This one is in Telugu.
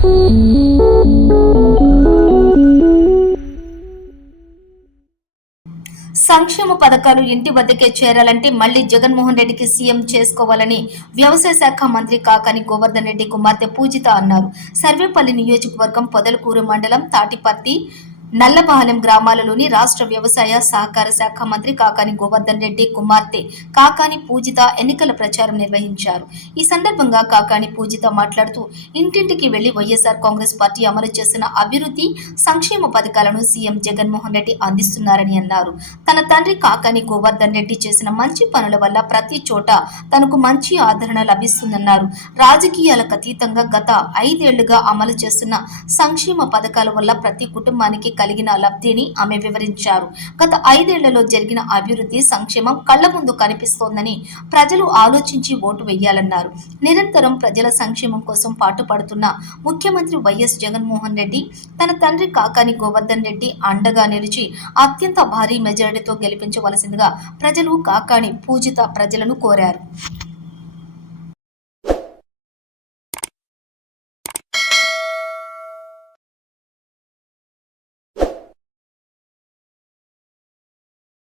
సంక్షేమ పథకాలు ఇంటి వద్దకే చేరాలంటే మళ్లీ జగన్మోహన్ రెడ్డికి సీఎం చేసుకోవాలని వ్యవసాయ శాఖ మంత్రి కాకాని గోవర్ధన్ రెడ్డి కుమార్తె పూజిత అన్నారు. సర్వేపల్లి నియోజకవర్గం పొదలకూరు మండలం తాటిపర్తి నల్లపాలెం గ్రామాలలోని రాష్ట్ర వ్యవసాయ సహకార శాఖ మంత్రి కాకాని గోవర్ధన్ రెడ్డి కుమార్తె కాకాని పూజిత ఎన్నికల ప్రచారం నిర్వహించారు. ఈ సందర్భంగా కాకాని పూజిత మాట్లాడుతూ ఇంటింటికి వెళ్లి వైఎస్ఆర్ కాంగ్రెస్ పార్టీ అమలు చేసిన అభివృద్ధి సంక్షేమ పథకాలను సీఎం జగన్మోహన్ రెడ్డి అందిస్తున్నారని అన్నారు. తన తండ్రి కాకాని గోవర్ధన్ రెడ్డి చేసిన మంచి పనుల వల్ల ప్రతి చోట తనకు మంచి ఆదరణ లభిస్తుందన్నారు. రాజకీయాలకు అతీతంగా గత 5 ఏళ్లుగా అమలు చేస్తున్న సంక్షేమ పథకాల వల్ల ప్రతి కుటుంబానికి కలిగిన లబ్ధిని ఆమె వివరించారు. గత 5 ఏళ్లలో జరిగిన అభివృద్ధి సంక్షేమం కళ్ల ముందు కనిపిస్తోందని ప్రజలు ఆలోచించి ఓటు వేయాలన్నారు. నిరంతరం ప్రజల సంక్షేమం కోసం పాటుపడుతున్న ముఖ్యమంత్రి వైఎస్ జగన్మోహన్ రెడ్డి తన తండ్రి కాకాని గోవర్ధన్ రెడ్డి అండగా నిలిచి అత్యంత భారీ మెజారిటీతో గెలిపించవలసిందిగా ప్రజలు కాకాని పూజిత ప్రజలను కోరారు.